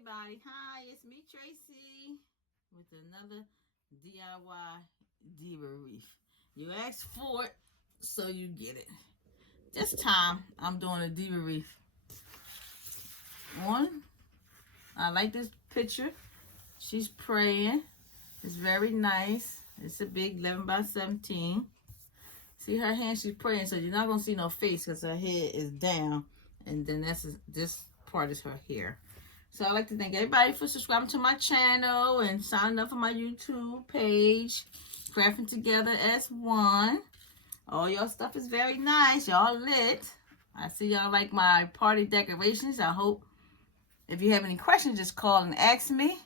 everybody. Hi, it's me, Tracy, with another DIY Diva Wreath. You asked for it, so you get it. This time, I'm doing a Diva Wreath. I like this picture. She's praying. It's very nice. It's a big 11 by 17. See her hand, she's praying, so you're not going to see no face because her head is down. And then this part is her hair. So I'd like to thank everybody for subscribing to my channel and signing up for my YouTube page. Crafting Together as One. All y'all stuff is very nice. Y'all lit. I see y'all like my party decorations. I hope if you have any questions, just call and ask me.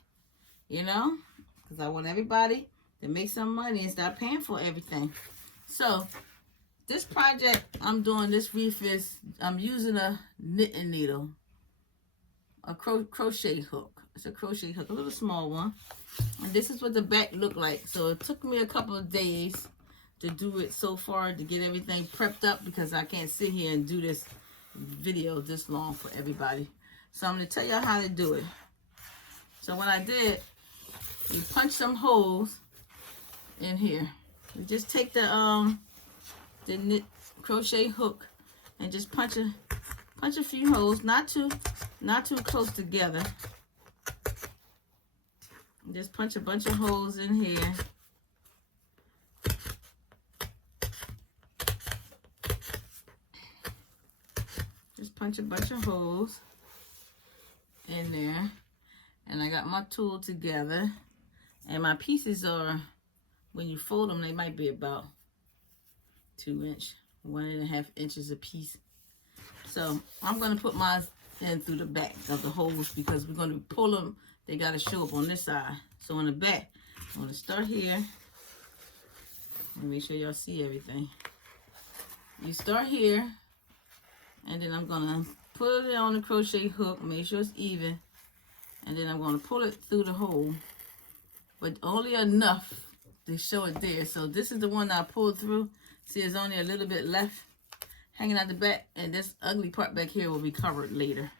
You know, because I want everybody to make some money and start paying for everything. So this project I'm doing, this wreath is, I'm using a knitting needle. A crochet hook. It's a crochet hook, a little small one. And this is what the back looked like. So it took me a couple of days to do it so far, to get everything prepped up, because I can't sit here and do this video this long for everybody. So I'm going to tell y'all how to do it. So what I did, you punch some holes in here. You just take the knit crochet hook and just punch a few holes, not too close together. Just punch a bunch of holes in here. Just punch a bunch of holes in there. And I got my tool together. And my pieces are, when you fold them, they might be about 2 inch, 1.5 inches a piece. So I'm going to put mine in through the back of the holes, because we're going to pull them. They got to show up on this side. So on the back, I'm going to start here. And make sure y'all see everything. You start here. And then I'm going to put it on the crochet hook. Make sure it's even. And then I'm going to pull it through the hole. But only enough to show it there. So this is the one that I pulled through. See, there's only a little bit left hanging out the back, and this ugly part back here will be covered later.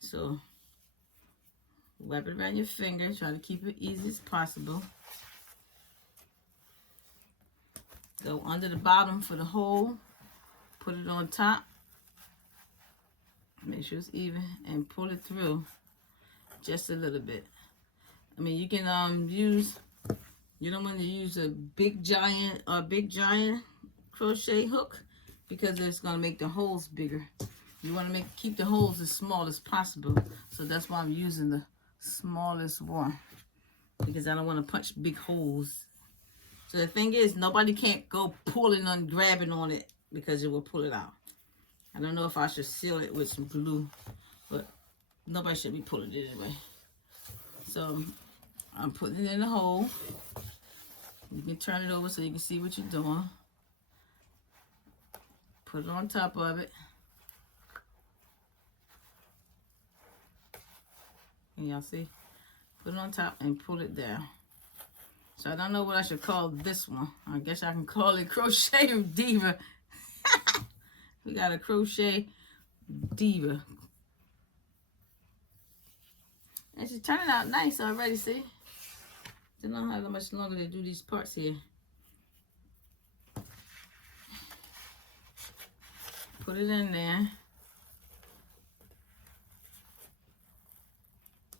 So wrap it around your finger. Try to keep it easy as possible. Go under the bottom for the hole. Put it on top. Make sure it's even and pull it through just a little bit. I mean, you can use, you don't want to use a big giant crochet hook, because it's going to make the holes bigger. You want to keep the holes as small as possible. So that's why I'm using the smallest one, because I don't want to punch big holes. So the thing is, nobody can't go pulling on, grabbing on it, because it will pull it out. I don't know if I should seal it with some glue, but nobody should be pulling it anyway. So I'm putting it in the hole. You can turn it over so you can see what you're doing. Put it on top of it. Can y'all see? Put it on top and pull it down. So I don't know what I should call this one. I guess I can call it Crochet Diva. We got a Crochet Diva. And she's turning out nice already, see? Don't know how much longer they do these parts here. Put it in there.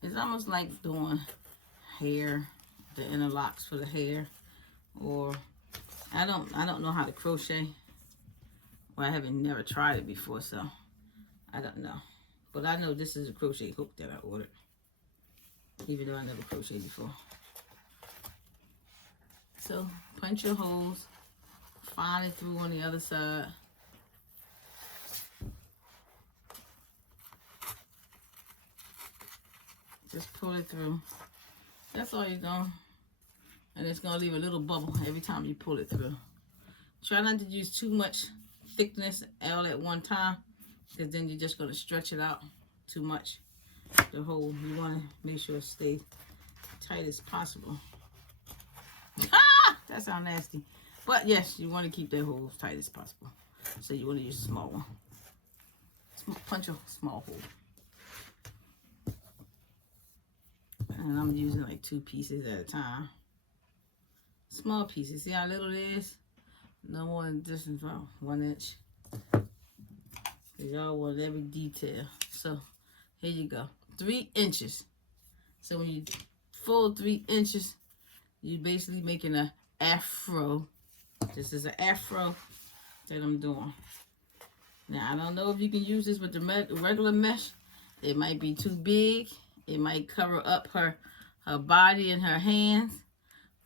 It's almost like doing hair, the interlocks for the hair. Or I don't know how to crochet. Well, I haven't never tried it before, so I don't know. But I know this is a crochet hook that I ordered, even though I never crocheted before. So punch your holes, find it through on the other side. Just pull it through. That's all you're doing. And it's going to leave a little bubble every time you pull it through. Try not to use too much thickness all at one time, because then you're just going to stretch it out too much. The hole, you want to make sure it stays tight as possible. That sounds nasty. But yes, you want to keep that hole as tight as possible. So you want to use a small one. Punch a small hole. And I'm using like 2 pieces at a time. Small pieces. See how little it is? No more than this is about 1 inch. Because y'all want every detail. So here you go. 3 inches. So when you fold 3 inches, you're basically making an afro. This is an afro that I'm doing. Now, I don't know if you can use this with the regular mesh. It might be too big. It might cover up her body and her hands.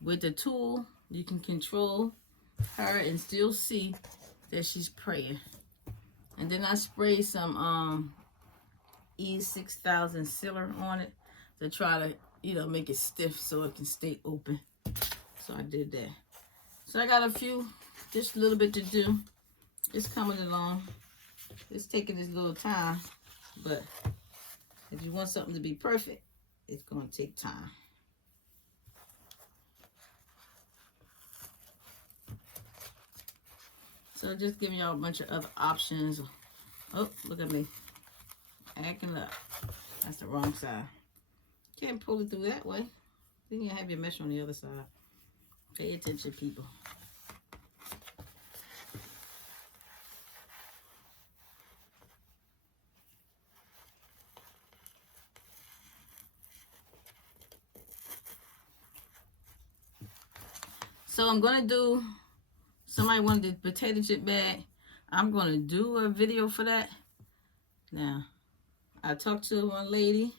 With the tool, you can control her and still see that she's praying. And then I sprayed some E6000 sealer on it to try to, you know, make it stiff so it can stay open. So I did that. So I got a few, just a little bit to do. It's coming along. It's taking this little time, but if you want something to be perfect, it's going to take time. So just giving y'all a bunch of other options. Oh, look at me. Acting up. That's the wrong side. Can't pull it through that way. Then you have your mesh on the other side. Pay attention, people. So I'm going to do, somebody wanted the potato chip bag. I'm going to do a video for that. Now, I talked to one lady.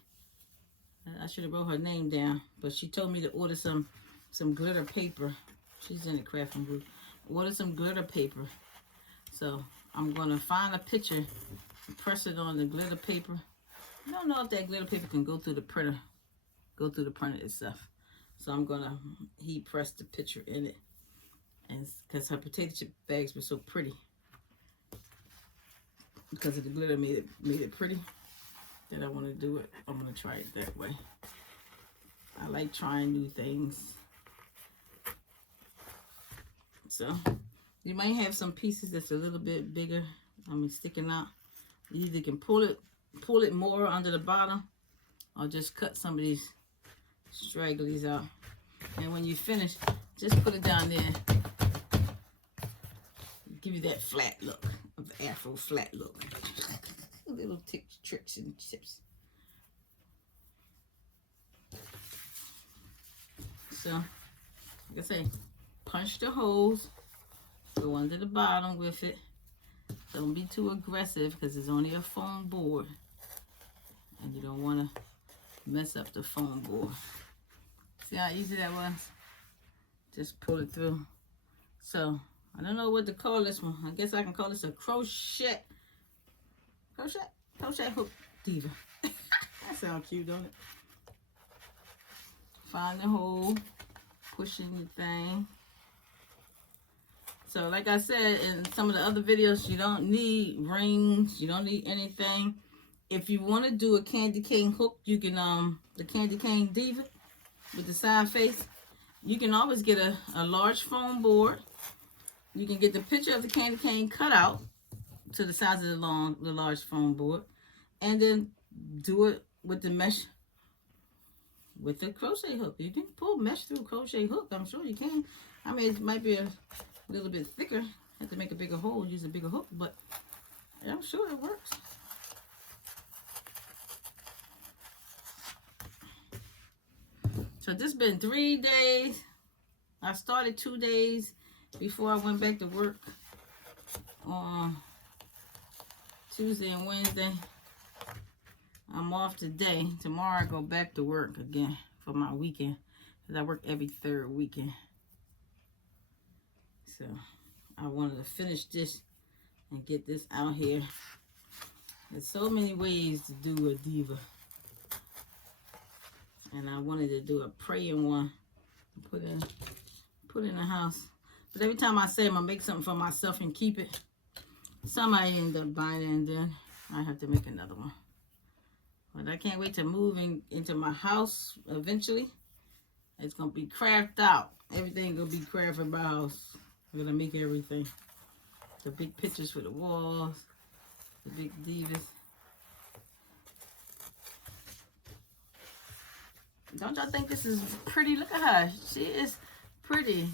I should have wrote her name down, but she told me to order some glitter paper. She's in the crafting group. Order some glitter paper. So I'm going to find a picture and press it on the glitter paper. I don't know if that glitter paper can go through the printer itself. So I'm going to heat press the picture in it. And because her potato chip bags were so pretty. Because of the glitter made it pretty. That I want to do it. I'm going to try it that way. I like trying new things. So you might have some pieces that's a little bit bigger. Sticking out. You either can pull it more under the bottom, or just cut some of these stragglies out. And when you finish, just put it down there. Give you that flat look, of the afro flat look. Little tips, tricks, and tips. So, like I say, punch the holes. Go under the bottom with it. Don't be too aggressive because it's only a foam board. And you don't want to mess up the foam board. See how easy that was? Just pull it through. So, I don't know what to call this one. I guess I can call this a crochet hook diva. That sounds cute, don't it? Find the hole, pushing the thing. So like I said in some of the other videos, you don't need rings, you don't need anything. If you want to do a candy cane hook, you can the candy cane diva with the side face, you can always get a large foam board. You can get the picture of the candy cane cut out to the size of the large foam board, and then do it with the mesh with the crochet hook. You can pull mesh through crochet hook. I'm sure you can. I mean, it might be a little bit thicker. Have to make a bigger hole, use a bigger hook, but I'm sure it works. So this has been 3 days. I started 2 days before I went back to work on Tuesday and Wednesday. I'm off today. Tomorrow I go back to work again for my weekend, because I work every 3rd weekend. So I wanted to finish this and get this out here. There's so many ways to do a diva. And I wanted to do a praying one. Put in the house. But every time I say I'm going to make something for myself and keep it, somebody end up buying it, and then I have to make another one. But I can't wait to move into my house eventually. It's going to be crafted out. Everything going to be crafted in my house. I'm going to make everything. The big pictures for the walls. The big divas. Don't y'all think this is pretty? Look at her. She is pretty.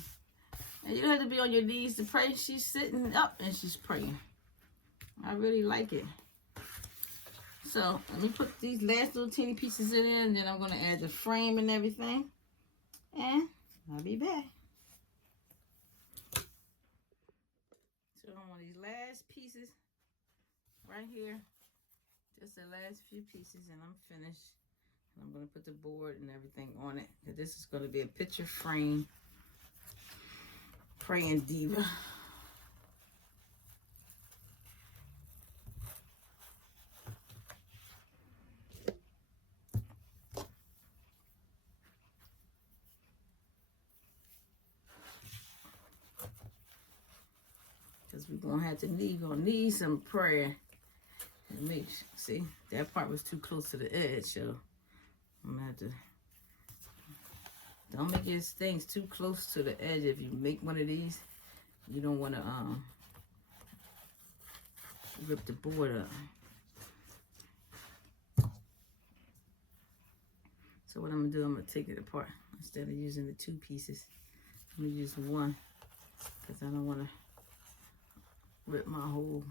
And you don't have to be on your knees to pray. She's sitting up and she's praying. I really like it. So let me put these last little teeny pieces in there, and then I'm going to add the frame and everything. And I'll be back. So I want these last pieces right here. Just the last few pieces and I'm finished. And I'm going to put the board and everything on it. And this is going to be a picture frame. Praying Diva. Because we're going to have to need some prayer. And make sure, see, that part was too close to the edge, so I'm going to have to, don't make your things too close to the edge. If you make one of these, you don't want to rip the board up. So what I'm going to do, I'm going to take it apart. Instead of using the two pieces, I'm going to use one, because I don't want to rip my whole.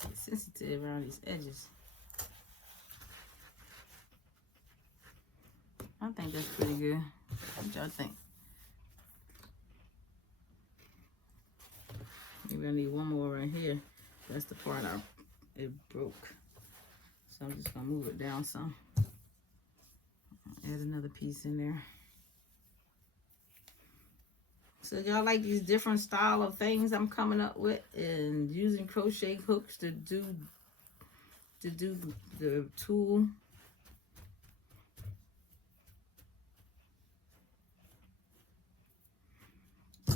Get sensitive around these edges. I think that's pretty good. What y'all think? Maybe I need one more right here. That's the part it broke. So I'm just gonna move it down some. Add another piece in there. So y'all like these different style of things I'm coming up with, and using crochet hooks to do the tulle.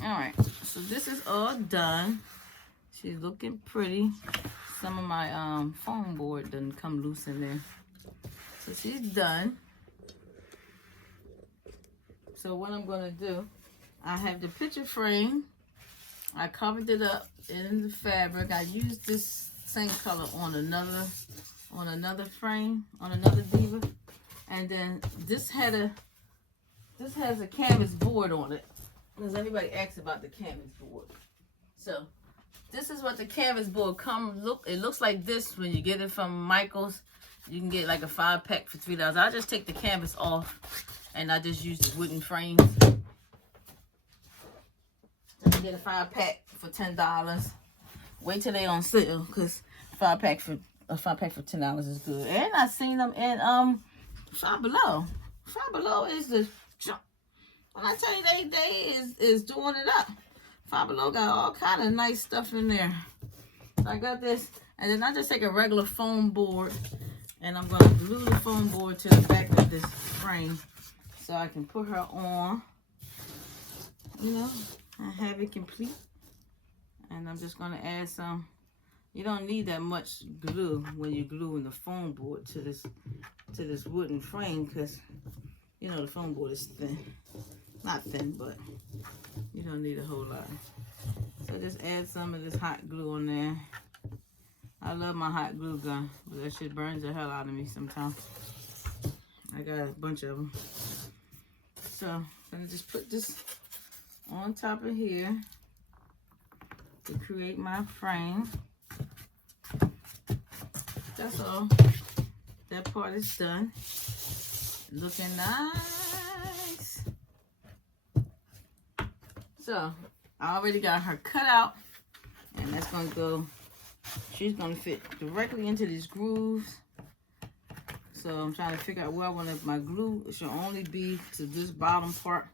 All right, so this is all done. She's looking pretty. Some of my foam board doesn't come loose in there. So she's done. So what I'm gonna do, I have the picture frame. I covered it up in the fabric. I used this same color on another frame, on another Diva. And then this has a canvas board on it. Does anybody ask about the canvas board? So this is what the canvas board it looks like this when you get it from Michael's. You can get like a 5-pack for $3. I just take the canvas off and I just use the wooden frames. You can get a 5-pack for $10. Wait till they on sale, because 5-pack for $10 is good. And I seen them in Shop Below. Shop Below is the jump. When I tell you they is doing it up. Five Below got all kind of nice stuff in there. So I got this, and then I just take a regular foam board, and I'm gonna glue the foam board to the back of this frame, so I can put her on, you know, and have it complete. And I'm just gonna add some. You don't need that much glue when you're gluing the foam board to this wooden frame, because you know the foam board is thin. Not thin, but you don't need a whole lot. So just add some of this hot glue on there. I love my hot glue gun, but that shit burns the hell out of me sometimes. I got a bunch of them. So I'm gonna just put this on top of here to create my frame. That's all. That part is done. Looking nice. So I already got her cut out, and that's gonna go, she's gonna fit directly into these grooves. So I'm trying to figure out where I want my glue. It should only be to this bottom part,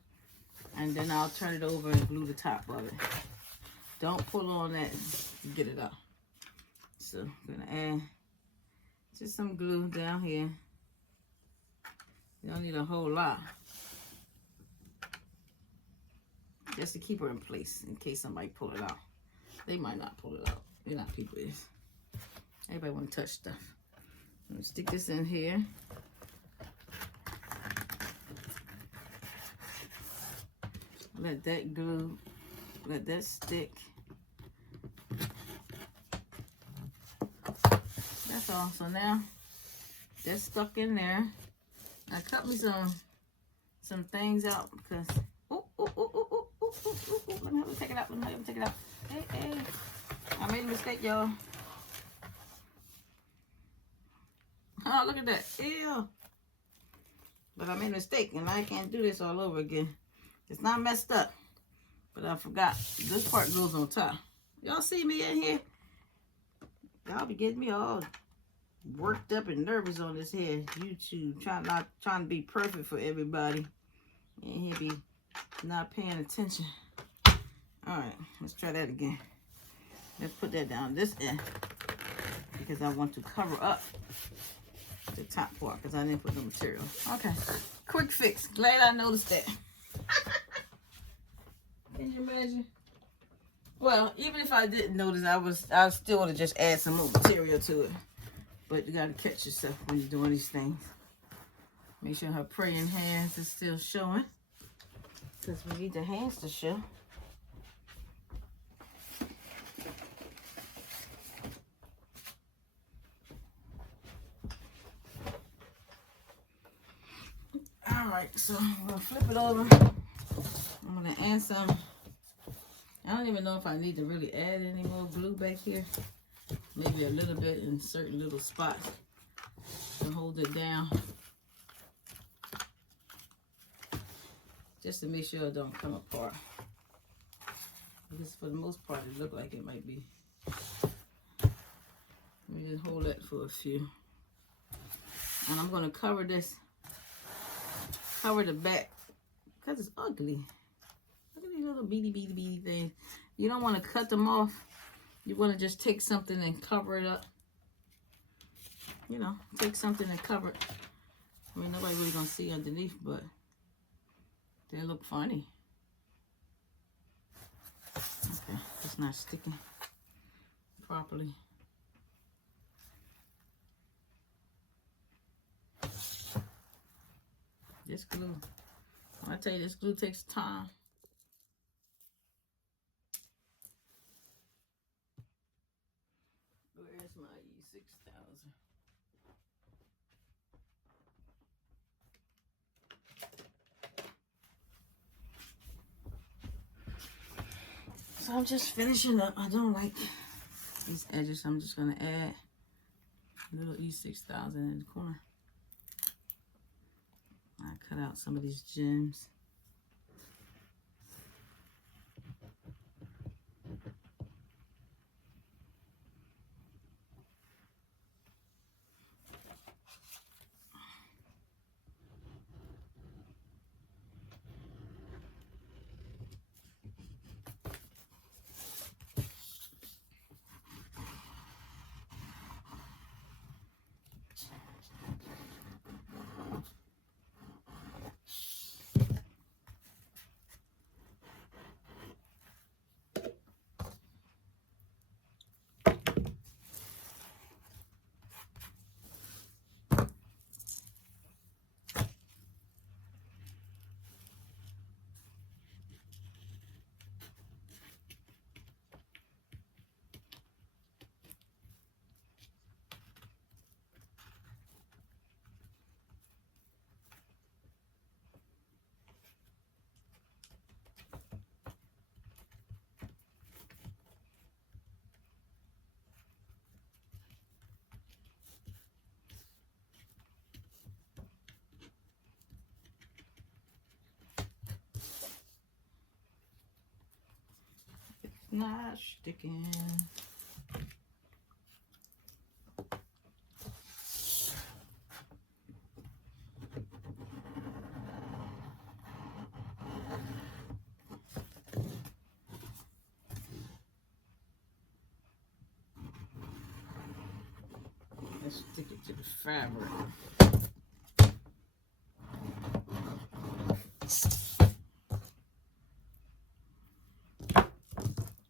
and then I'll turn it over and glue the top of it. Don't pull on that to get it out. So I'm gonna add just some glue down here. You don't need a whole lot. Just to keep her in place in case somebody pull it out. They might not pull it out. You know how people is. Everybody want to touch stuff. I'm gonna stick this in here. Let that glue, let that stick. That's all. So now that's stuck in there. I cut me some things out because let me help me take it out. Let me help me take it out. Hey. I made a mistake, y'all. Oh, look at that. Ew. But I made a mistake and I can't do this all over again. It's not messed up. But I forgot. This part goes on top. Y'all see me in here? Y'all be getting me all worked up and nervous on this here YouTube. Trying to be perfect for everybody. And here be not paying attention. Alright, let's try that again. Let's put that down this end. Because I want to cover up the top part. Because I didn't put no material. Okay. Quick fix. Glad I noticed that. Can you imagine? Well, even if I didn't notice, I still would have just add some more material to it. But you gotta catch yourself when you're doing these things. Make sure her praying hands is still showing. Because we need the hands to show. Alright, so I'm gonna flip it over. I'm gonna add some. I don't even know if I need to really add any more glue back here. Maybe a little bit in certain little spots to hold it down. Just to make sure it don't come apart. Because for the most part it looked like it might be. Let me just hold that for a few. And I'm gonna cover this. Cover the back. Because it's ugly. Look at these little beady things. You don't want to cut them off. You want to just take something and cover it up. You know, take something and cover it. I mean, nobody really going to see underneath, but they look funny. Okay, it's not sticking properly. This glue. I tell you, this glue takes time. Where's my E6000? So I'm just finishing up. I don't like these edges. I'm just going to add a little E6000 in the corner. I cut out some of these gems. Not sticking. Let's stick it to the fabric.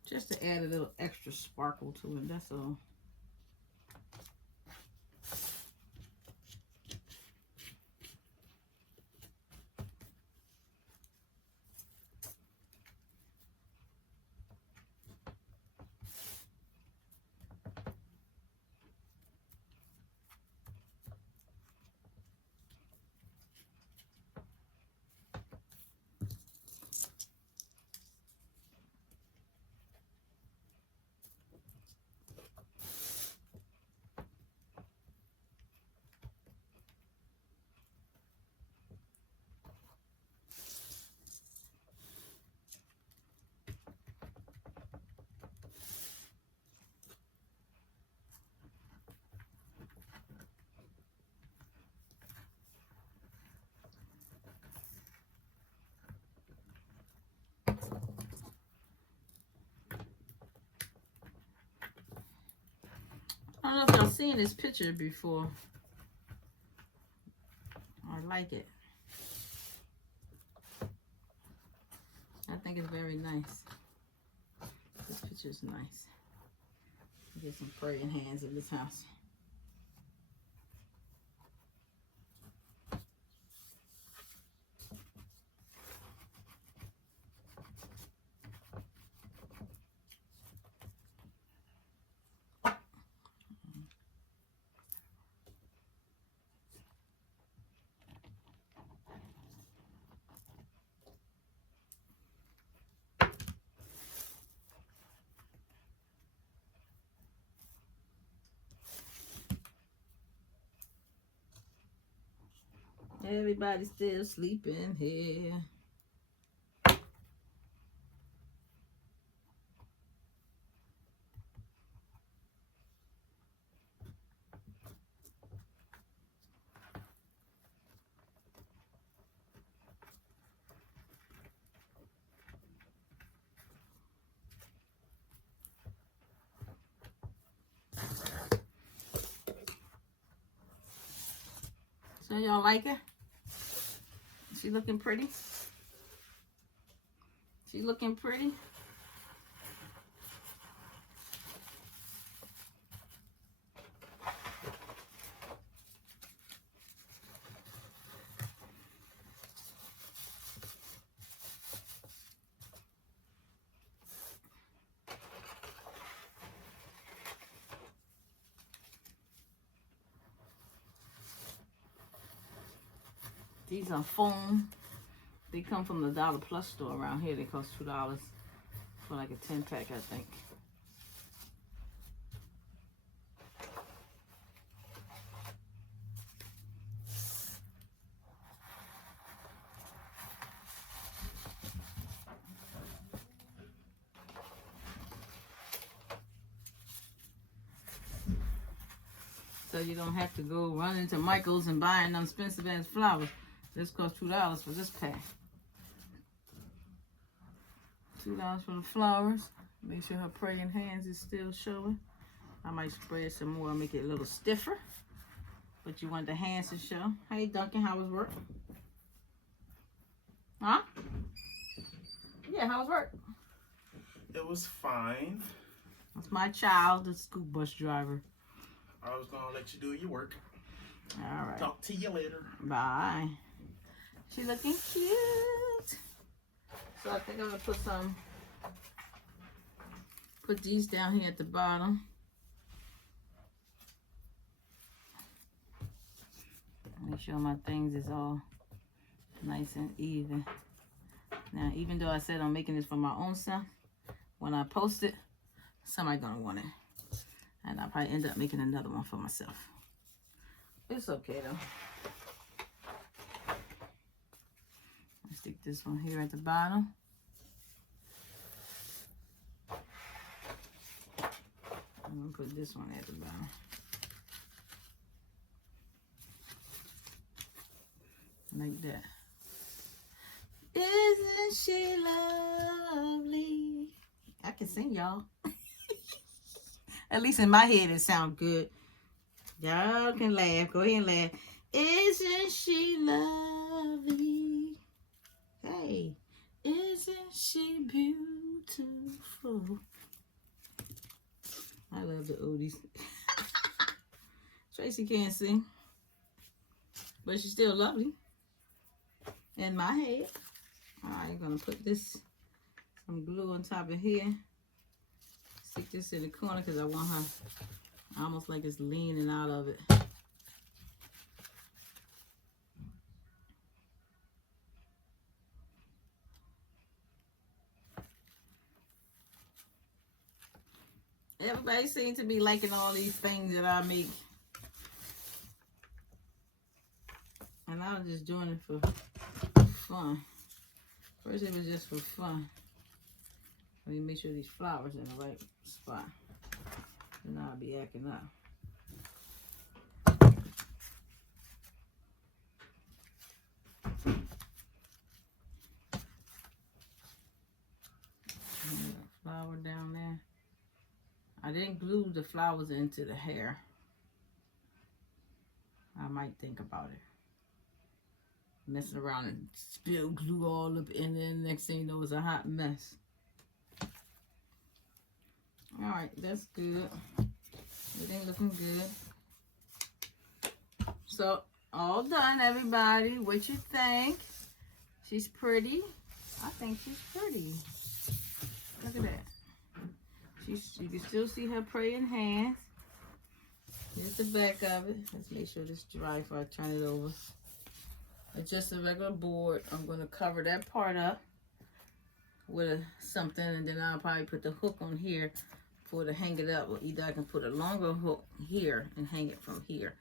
Just to add a little extra sparkle to it, that's all. don't know if y'all seen this picture before. I like it. I think it's very nice. This picture is nice. Get some praying hands in this house. Everybody's still sleeping here. So y'all like her? She looking pretty? She looking pretty? These are foam. They come from the Dollar Plus store around here. They cost $2 for like a 10-pack, I think. So you don't have to go run into Michael's and buying them expensive ass flowers. This costs $2 for this pack. $2 for the flowers. Make sure her praying hands is still showing. I might spread some more and make it a little stiffer. But you want the hands to show. Hey Duncan, how was work? Huh? Yeah, how was work? It was fine. That's my child, the school bus driver. I was gonna let you do your work. All right. Talk to you later. Bye. She looking cute. So I think I'm gonna put these down here at the bottom. Make sure my things is all nice and even. Now, even though I said I'm making this for my own son, when I post it, somebody gonna want it. And I'll probably end up making another one for myself. It's okay though. I'll stick this one here at the bottom. I'm gonna put this one at the bottom. Like that. Isn't she lovely? I can sing, y'all. At least in my head it sounds good. Y'all can laugh. Go ahead and laugh. Isn't she lovely? Hey, isn't she beautiful? I love the oldies. Tracy can't sing, but she's still lovely. In my head. Alright, I'm gonna put some glue on top of here. Stick this in the corner because I want her almost like it's leaning out of it. Everybody seems to be liking all these things that I make. And I was just doing it for fun. First it was just for fun. Let me make sure these flowers in the right spot. And I'll be acting up. Flower down there. I didn't might glue the flowers into the hair. I might think about it. Messing around and spill glue all up in there. Next thing you know, it's a hot mess. All right, that's good. Everything looking good. So, all done, everybody. What you think? She's pretty. I think she's pretty. Look at that. You can still see her praying hands. Here's the back of it. Let's make sure this dry before I turn it over. It's just a regular board. I'm going to cover that part up with something, and then I'll probably put the hook on here for to hang it up. Or either I can put a longer hook here and hang it from here.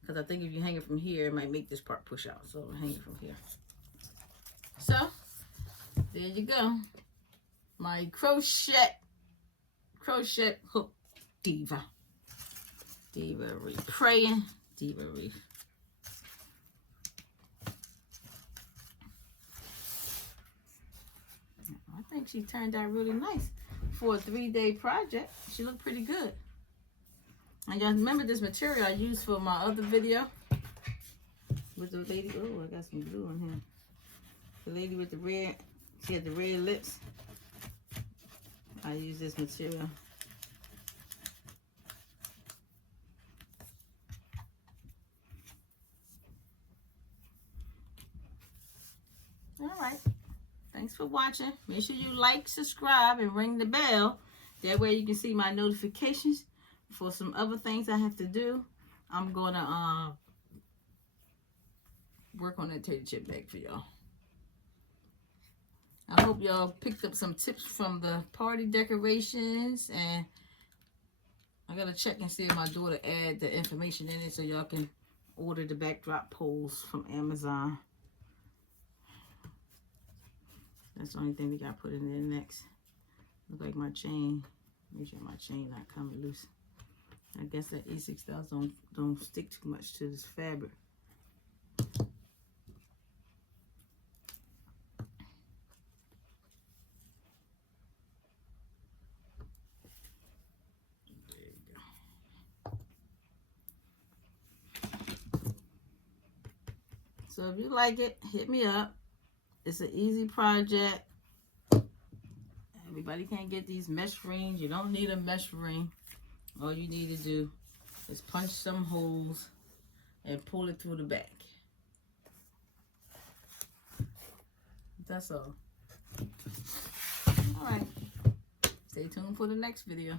Because I think if you hang it from here, it might make this part push out. So I'll hang it from here. So, there you go. My crochet hook Diva. Diva Wreath. Praying Diva Wreath. I think she turned out really nice for a 3-day project. She looked pretty good. And y'all remember this material I used for my other video with the lady. Oh, I got some glue on here. The lady with the red, she had the red lips. I use this material. All right. Thanks for watching. Make sure you like, subscribe, and ring the bell. That way you can see my notifications for some other things I have to do. I'm going to work on that tater chip bag for y'all. I hope y'all picked up some tips from the party decorations, and I gotta check and see if my daughter add the information in it so y'all can order the backdrop poles from Amazon. That's the only thing we gotta put in there next. Look like my chain. Make sure my chain not coming loose. I guess that E6000 don't stick too much to this fabric. So if you like it, hit me up. It's an easy project. Everybody can't get these mesh rings. You don't need a mesh ring. All you need to do is punch some holes and pull it through the back. That's all. All right. Stay tuned for the next video.